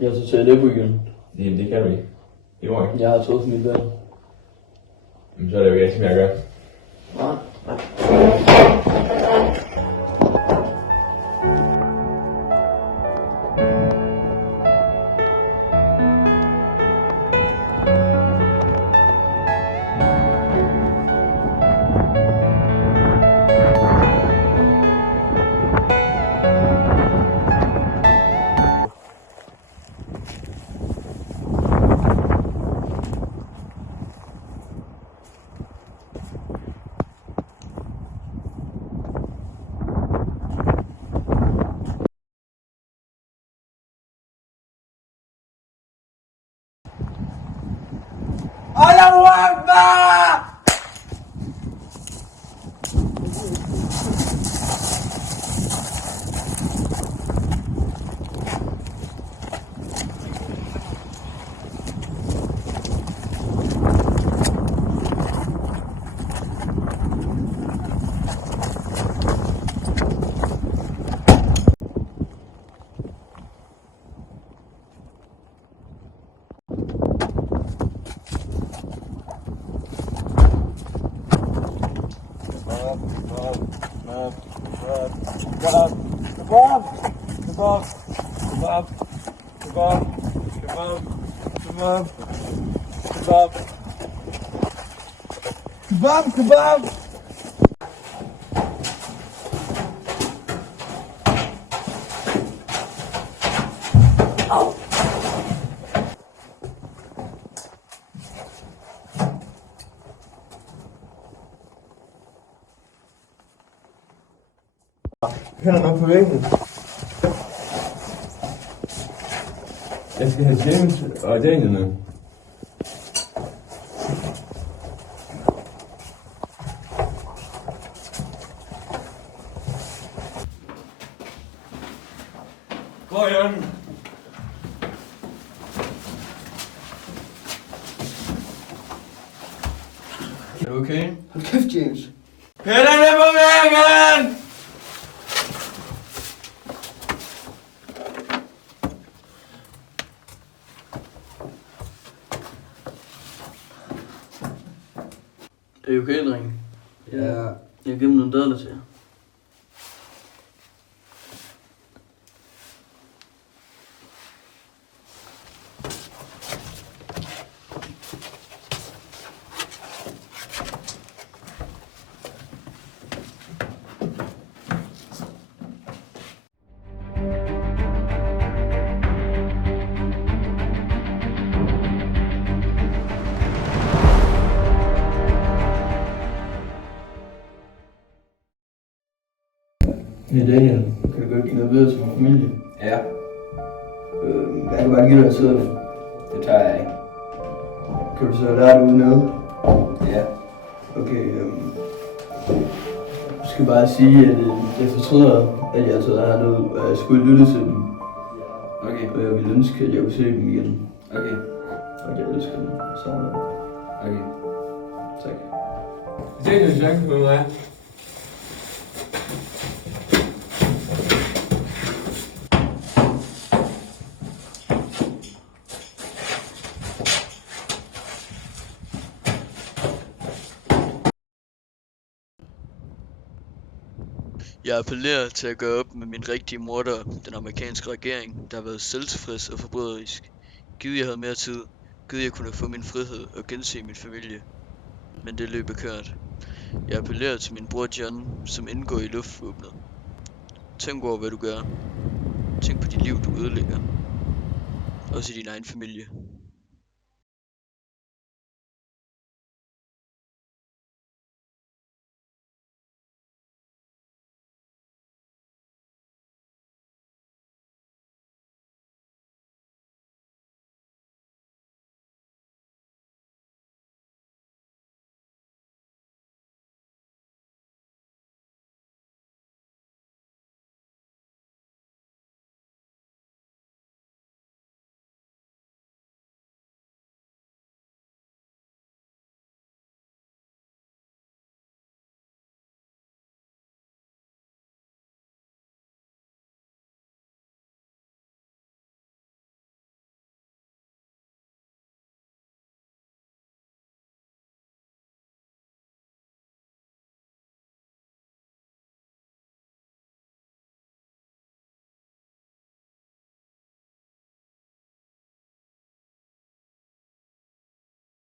Jeg så til Aleppo igen. Det kan du ikke. Det går ikke. Jeg har truffet mit valg. Jamen, så er det jo ganske mere at gøre. Nej. Allahu Akbar! Kebab. Hænderne på væggen. Jeg skal have James og Daniel. Gå, Jørgen. Er du okay? Hold kæft, James. Hænderne på væggen! Er I okay, drenge? Ja. Jeg har givet nogle dadler til jer. Hey Daniel, kan du godt give noget videre til min familie? Ja, Jeg kan bare give dig en seddel. det tager jeg ikke. Kan du så lære det udenad? Ja. Okay, jeg skal bare sige, at jeg fortryder, at jeg har taget herned, og jeg skulle lytte til dem. Okay. Og jeg ville ønske, at jeg kunne se dem igen. Okay. Og jeg elsker dem. Jeg savner dem. Okay. Tak. Det er en chance for mig. Jeg appellerer til at gøre op med min rigtige morder, den amerikanske regering, der har været selvtilfreds og forbryderisk. Gid jeg havde mere tid. Gid jeg kunne få min frihed og gense min familie. Men det løb er kørt. Jeg appellerer til min bror John, som indgår i luftvåbnet. Tænk over hvad du gør. Tænk på de liv du ødelægger. Også i din egen familie.